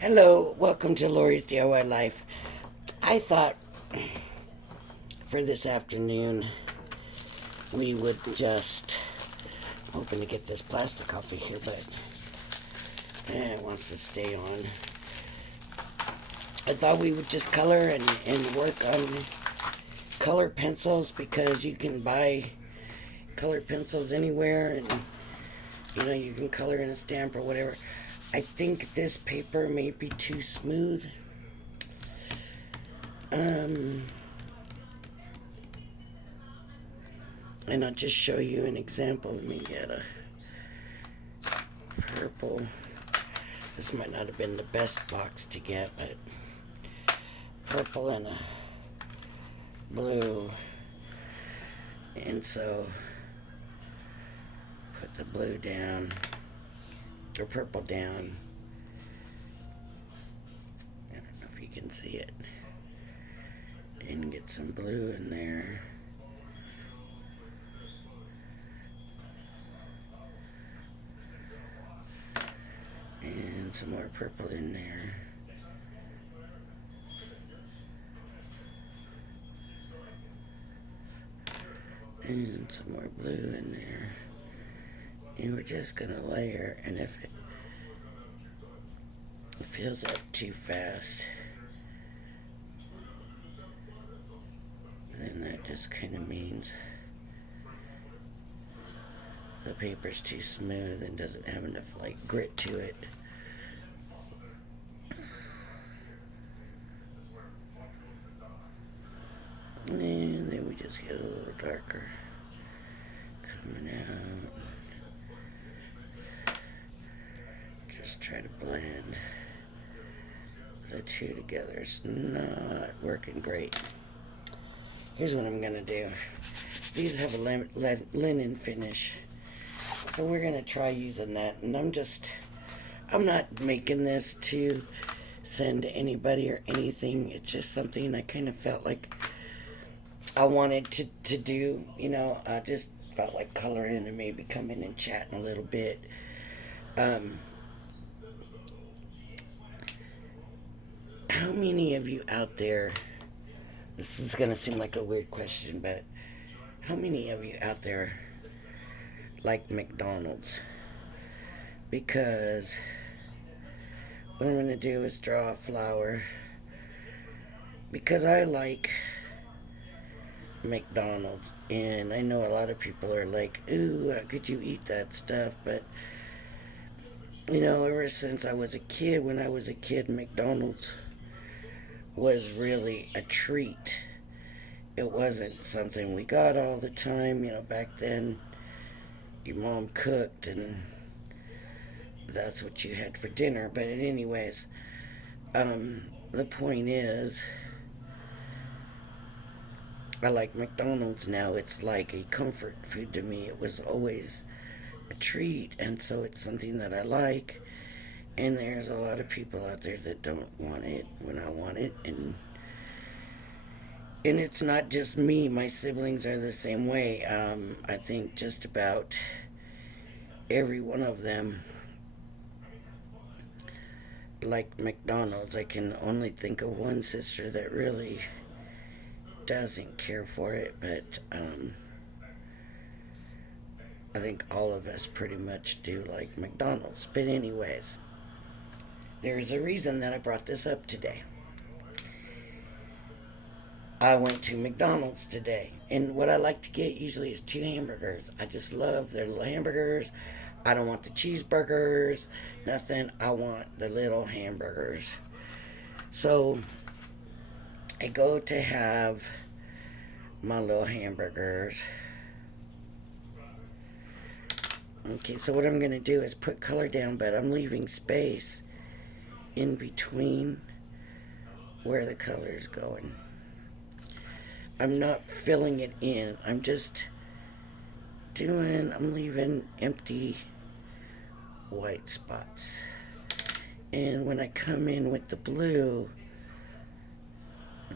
Hello, welcome to Lori's DIY Life. I thought for this afternoon we would just, I'm hoping to get this plastic off of here, but it wants to stay on. I thought we would just color and work on color pencils because you can buy colored pencils anywhere, and you can color in a stamp or whatever. I think this paper may be too smooth. And I'll just show you an example. Let me get a purple. This might not have been the best box to get, but purple and a blue. And so put the blue down, or purple down. I don't know if you can see it. And get some blue in there. And some more purple in there. And some more blue in there. And we're just gonna layer, and if it fills up too fast, then that just kind of means the paper's too smooth and doesn't have enough grit to it. And then we just get a little darker coming out. Just try to blend the two together. It's not working great. Here's what I'm gonna do. These have a linen finish, so we're gonna try using that. And I'm not making this to send to anybody or anything. It's just something I kind of felt like I wanted to do. I just felt like coloring and maybe come in and chatting a little bit. How many of you out there, this is going to seem like a weird question, but how many of you out there like McDonald's? Because what I'm going to do is draw a flower. Because I like McDonald's, and I know a lot of people are like, ooh, how could you eat that stuff? But ever since I was a kid, when I was a kid, McDonald's was really a treat. It wasn't something we got all the time. Back then your mom cooked and that's what you had for dinner. But anyways, the point is, I like McDonald's now. It's like a comfort food to me. It was always a treat, and so it's something that I like. And there's a lot of people out there that don't want it when I want it, and it's not just me. My siblings are the same way. I think just about every one of them like McDonald's. I can only think of one sister that really doesn't care for it, but I think all of us pretty much do like McDonald's. But anyways, there's a reason that I brought this up today. I went to McDonald's today, and what I like to get usually is 2 hamburgers. I just love their little hamburgers. I don't want the cheeseburgers, nothing. I want the little hamburgers. So I go to have my little hamburgers. Okay, so what I'm going to do is put color down, but I'm leaving space in between where the color is going. I'm not filling it in. I'm leaving empty white spots. And when I come in with the blue,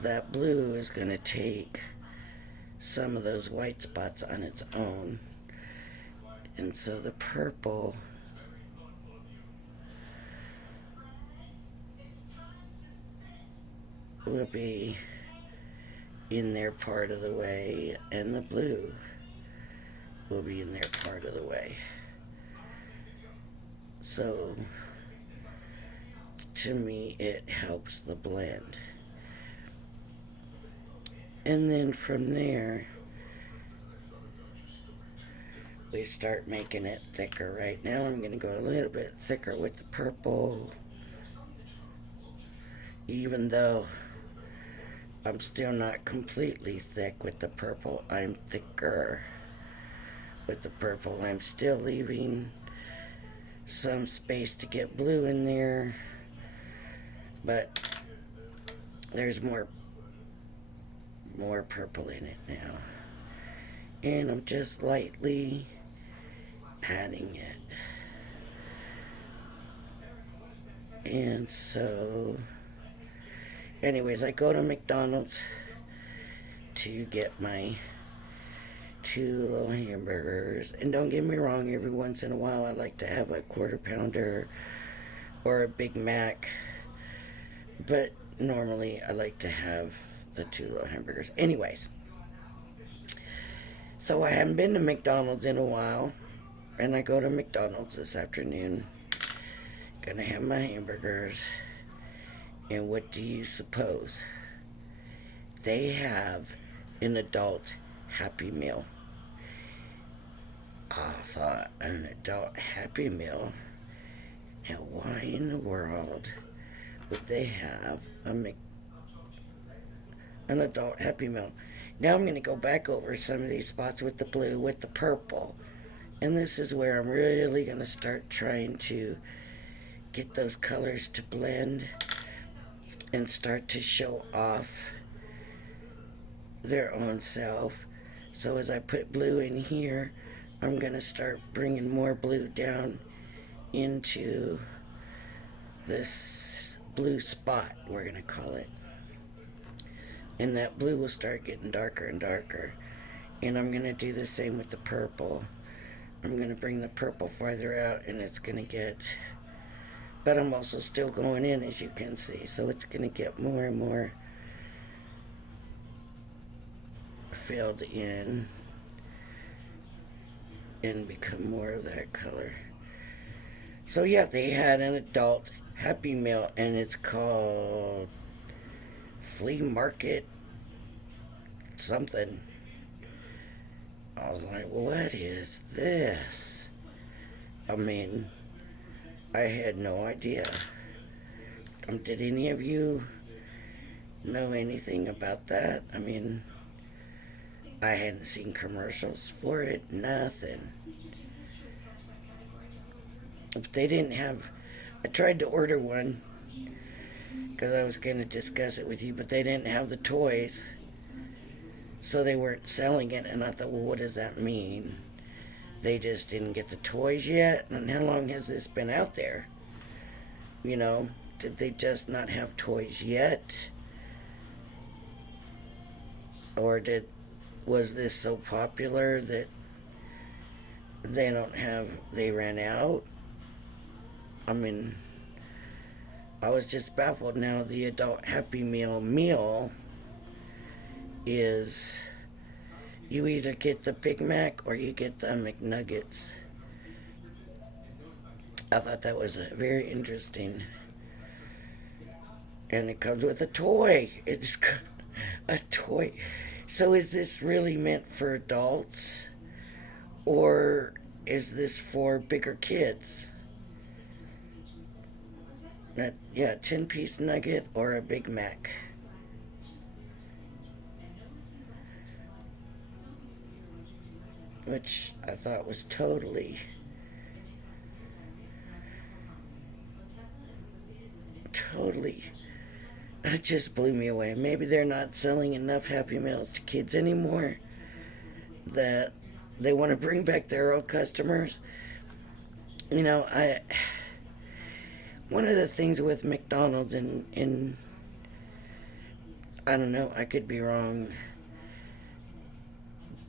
that blue is going to take some of those white spots on its own. And so the purple will be in their part of the way, and the blue will be in their part of the way. So, to me, it helps the blend. And then from there, we start making it thicker. Right now, I'm going to go a little bit thicker with the purple, even though I'm still not completely thick with the purple. I'm thicker with the purple. I'm still leaving some space to get blue in there, but there's more purple in it now. And I'm just lightly patting it. And so, anyways, I go to McDonald's to get my 2 little hamburgers. And don't get me wrong, every once in a while I like to have a quarter pounder or a Big Mac. But normally I like to have the 2 little hamburgers. Anyways, so I haven't been to McDonald's in a while. And I go to McDonald's this afternoon. Gonna have my hamburgers. And what do you suppose? They have an adult Happy Meal. I thought, an adult Happy Meal? Now why in the world would they have an adult Happy Meal? Now I'm going to go back over some of these spots with the blue, with the purple. And this is where I'm really going to start trying to get those colors to blend and start to show off their own self. So as I put blue in here, I'm going to start bringing more blue down into this blue spot, we're going to call it. And that blue will start getting darker and darker. And I'm going to do the same with the purple. I'm going to bring the purple farther out, and it's going to get, but I'm also still going in, as you can see. So it's going to get more and more filled in and become more of that color. So yeah, they had an adult Happy Meal, and it's called Flea Market something. I was like, what is this? I mean, I had no idea. Did any of you know anything about that? I mean, I hadn't seen commercials for it, nothing. But they didn't have, I tried to order one because I was going to discuss it with you, but they didn't have the toys. So they weren't selling it, and I thought, well, what does that mean? They just didn't get the toys yet? And how long has this been out there? You know, did they just not have toys yet? Or was this so popular that they ran out? I mean, I was just baffled. Now, the adult Happy Meal is, you either get the Big Mac or you get the McNuggets. I thought that was very interesting. And it comes with a toy. It's a toy. So is this really meant for adults? Or is this for bigger kids? Yeah, 10-piece nugget or a Big Mac. Which I thought was totally it just blew me away. Maybe they're not selling enough Happy Meals to kids anymore, that they want to bring back their old customers. You know, one of the things with McDonald's, and I don't know, I could be wrong,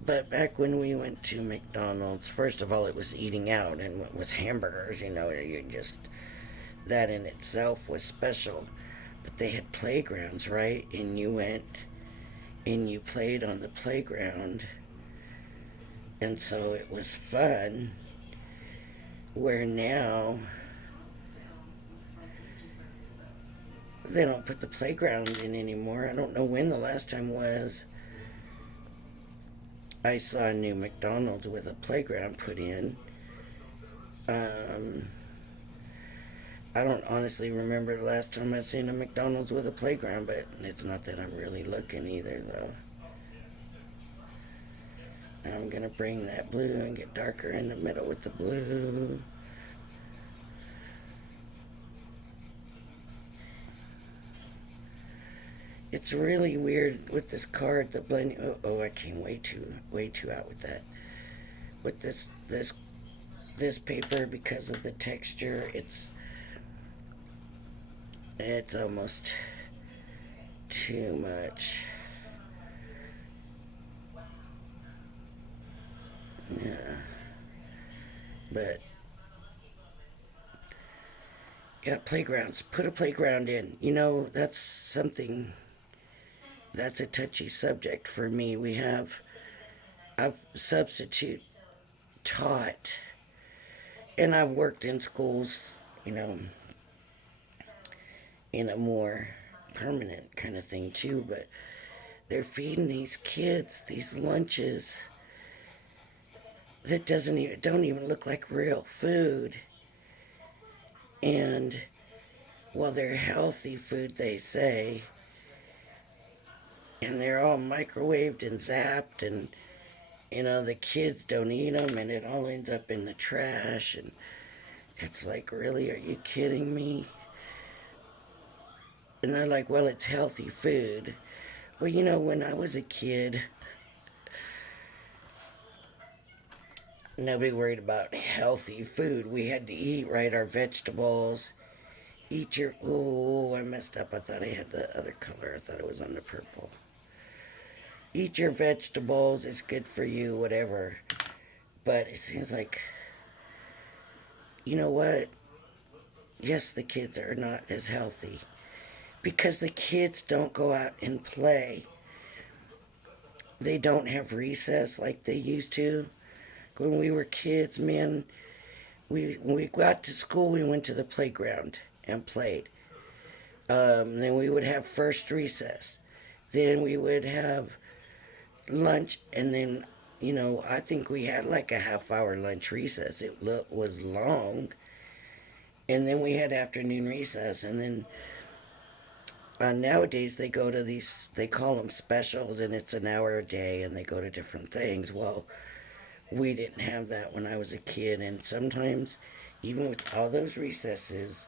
but back when we went to McDonald's, first of all, it was eating out, and it was hamburgers, you know, that in itself was special. but they had playgrounds, right? And you went and you played on the playground, and so it was fun. Where now they don't put the playground in anymore. I don't know when the last time was I saw a new McDonald's with a playground put in. Um, I don't honestly remember the last time I seen a McDonald's with a playground, but it's not that I'm really looking either, though. Now I'm gonna bring that blue and get darker in the middle with the blue. It's really weird with this card, the blending. Oh, I came way too out with that. With this paper, because of the texture, it's almost too much. Yeah, but yeah, playgrounds. Put a playground in. You know, that's something. That's a touchy subject for me. I've substitute taught, and I've worked in schools, you know, in a more permanent kind of thing too, but they're feeding these kids these lunches that don't even look like real food. And while they're healthy food, they say, and they're all microwaved and zapped, and the kids don't eat them, and it all ends up in the trash. And it's like, really, are you kidding me? And they're like, well, it's healthy food. Well, when I was a kid, nobody worried about healthy food. We had to eat, right, our vegetables. Eat your, oh, I messed up. I thought I had the other color. I thought it was on the purple. Eat your vegetables. It's good for you, whatever. But it seems like, you know what? Yes, the kids are not as healthy because the kids don't go out and play. They don't have recess like they used to. When we were kids, man, when we got to school, we went to the playground and played. Then we would have first recess. Then we would have lunch, and then, I think we had like a half-hour lunch recess. It was long. And then we had afternoon recess, and then nowadays they go to these, they call them specials, and it's an hour a day, and they go to different things. Well, we didn't have that when I was a kid, and sometimes, even with all those recesses,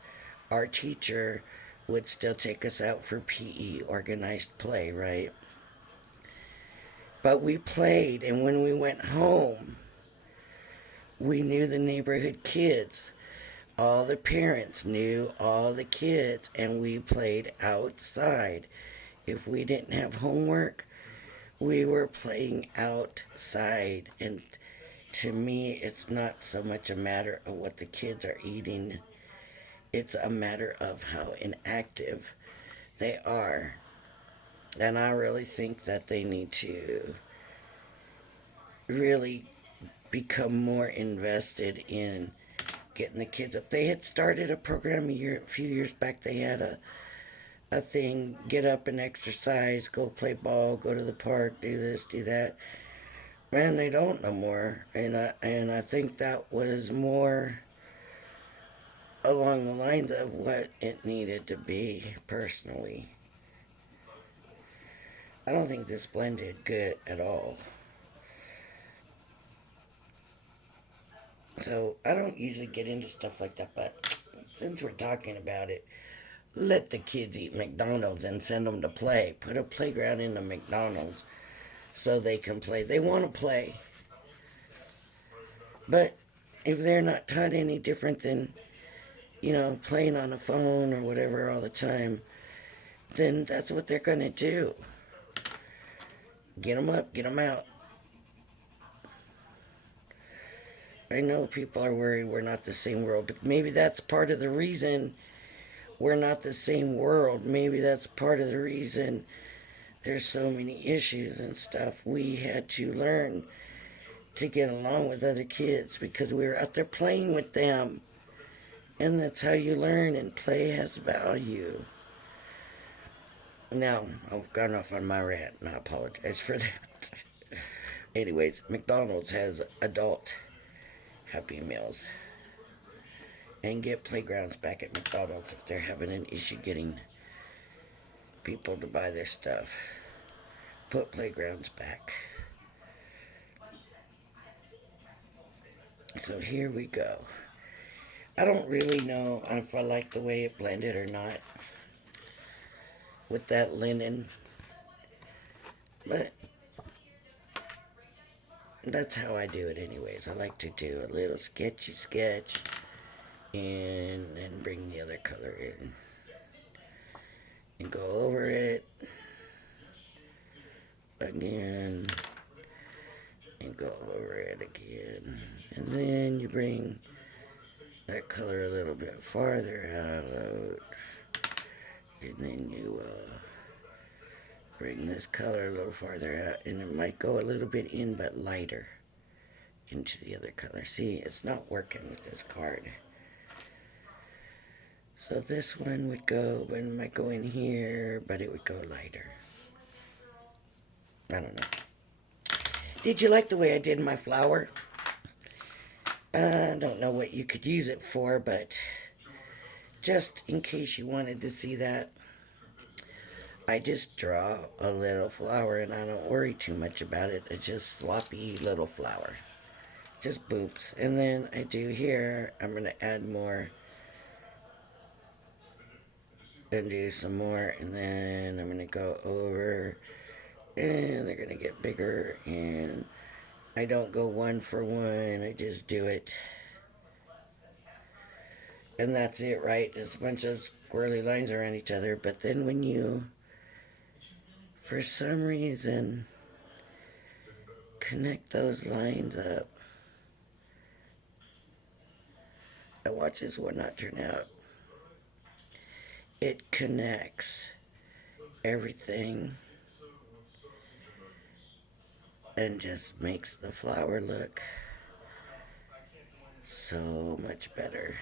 our teacher would still take us out for PE, organized play, right? But we played, and when we went home, we knew the neighborhood kids. All the parents knew all the kids, and we played outside. If we didn't have homework, we were playing outside. And to me, it's not so much a matter of what the kids are eating, it's a matter of how inactive they are. And I really think that they need to really become more invested in getting the kids up. They had started a program a few years back. They had a thing, get up and exercise, go play ball, go to the park, do this, do that. Man, they don't no more. And I think that was more along the lines of what it needed to be, personally. I don't think this blended good at all. So I don't usually get into stuff like that, but since we're talking about it, let the kids eat McDonald's and send them to play. Put a playground in the McDonald's so they can play. They want to play. But if they're not taught any different than, playing on a phone or whatever all the time, then that's what they're going to do. Get them up, get them out. I know people are worried we're not the same world, but maybe that's part of the reason we're not the same world. Maybe that's part of the reason there's so many issues and stuff. We had to learn to get along with other kids because we were out there playing with them. And that's how you learn, and play has value. Now, I've gone off on my rant, and I apologize for that. Anyways, McDonald's has adult Happy Meals. And get playgrounds back at McDonald's if they're having an issue getting people to buy their stuff. Put playgrounds back. So here we go. I don't really know if I like the way it blended or not with that linen, but that's how I do it anyways. I like to do a little sketchy sketch and then bring the other color in and go over it again and go over it again, and then you bring that color a little bit farther out, and then you bring this color a little farther out, and it might go a little bit in but lighter into the other color. See, it's not working with this card. So this one would go, but it might go in here, but it would go lighter. I don't know. Did you like the way I did my flower? I don't know what you could use it for, but just in case you wanted to see that, I just draw a little flower and I don't worry too much about it. It's just sloppy little flower. Just boops. And then I do here, I'm going to add more and do some more, and then I'm going to go over, and they're going to get bigger, and I don't go one for one, I just do it. And that's it, right? Just a bunch of squirrely lines around each other. But then when you, for some reason, connect those lines up, I watch this one not turn out. It connects everything and just makes the flower look so much better.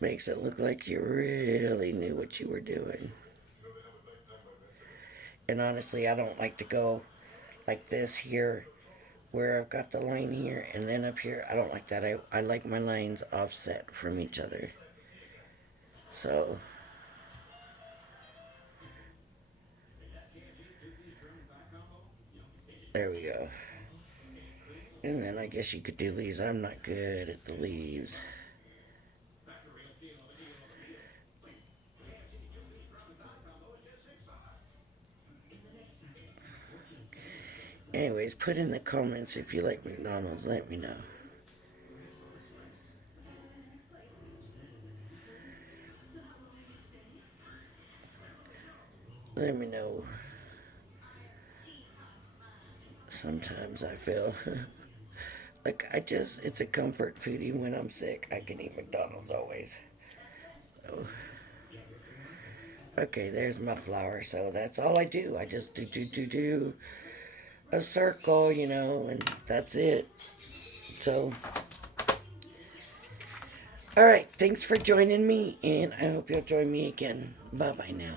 Makes it look like you really knew what you were doing. And honestly, I don't like to go like this here, where I've got the line here, and then up here. I don't like that. I like my lines offset from each other. So, there we go. And then I guess you could do leaves. I'm not good at the leaves. Anyways, put in the comments if you like McDonald's. Let me know. Let me know. Sometimes I feel like it's a comfort food. Even when I'm sick, I can eat McDonald's always. So, okay, there's my flower. So that's all I do. I just do a circle, and that's it. So, all right, thanks for joining me, and I hope you'll join me again. Bye-bye now.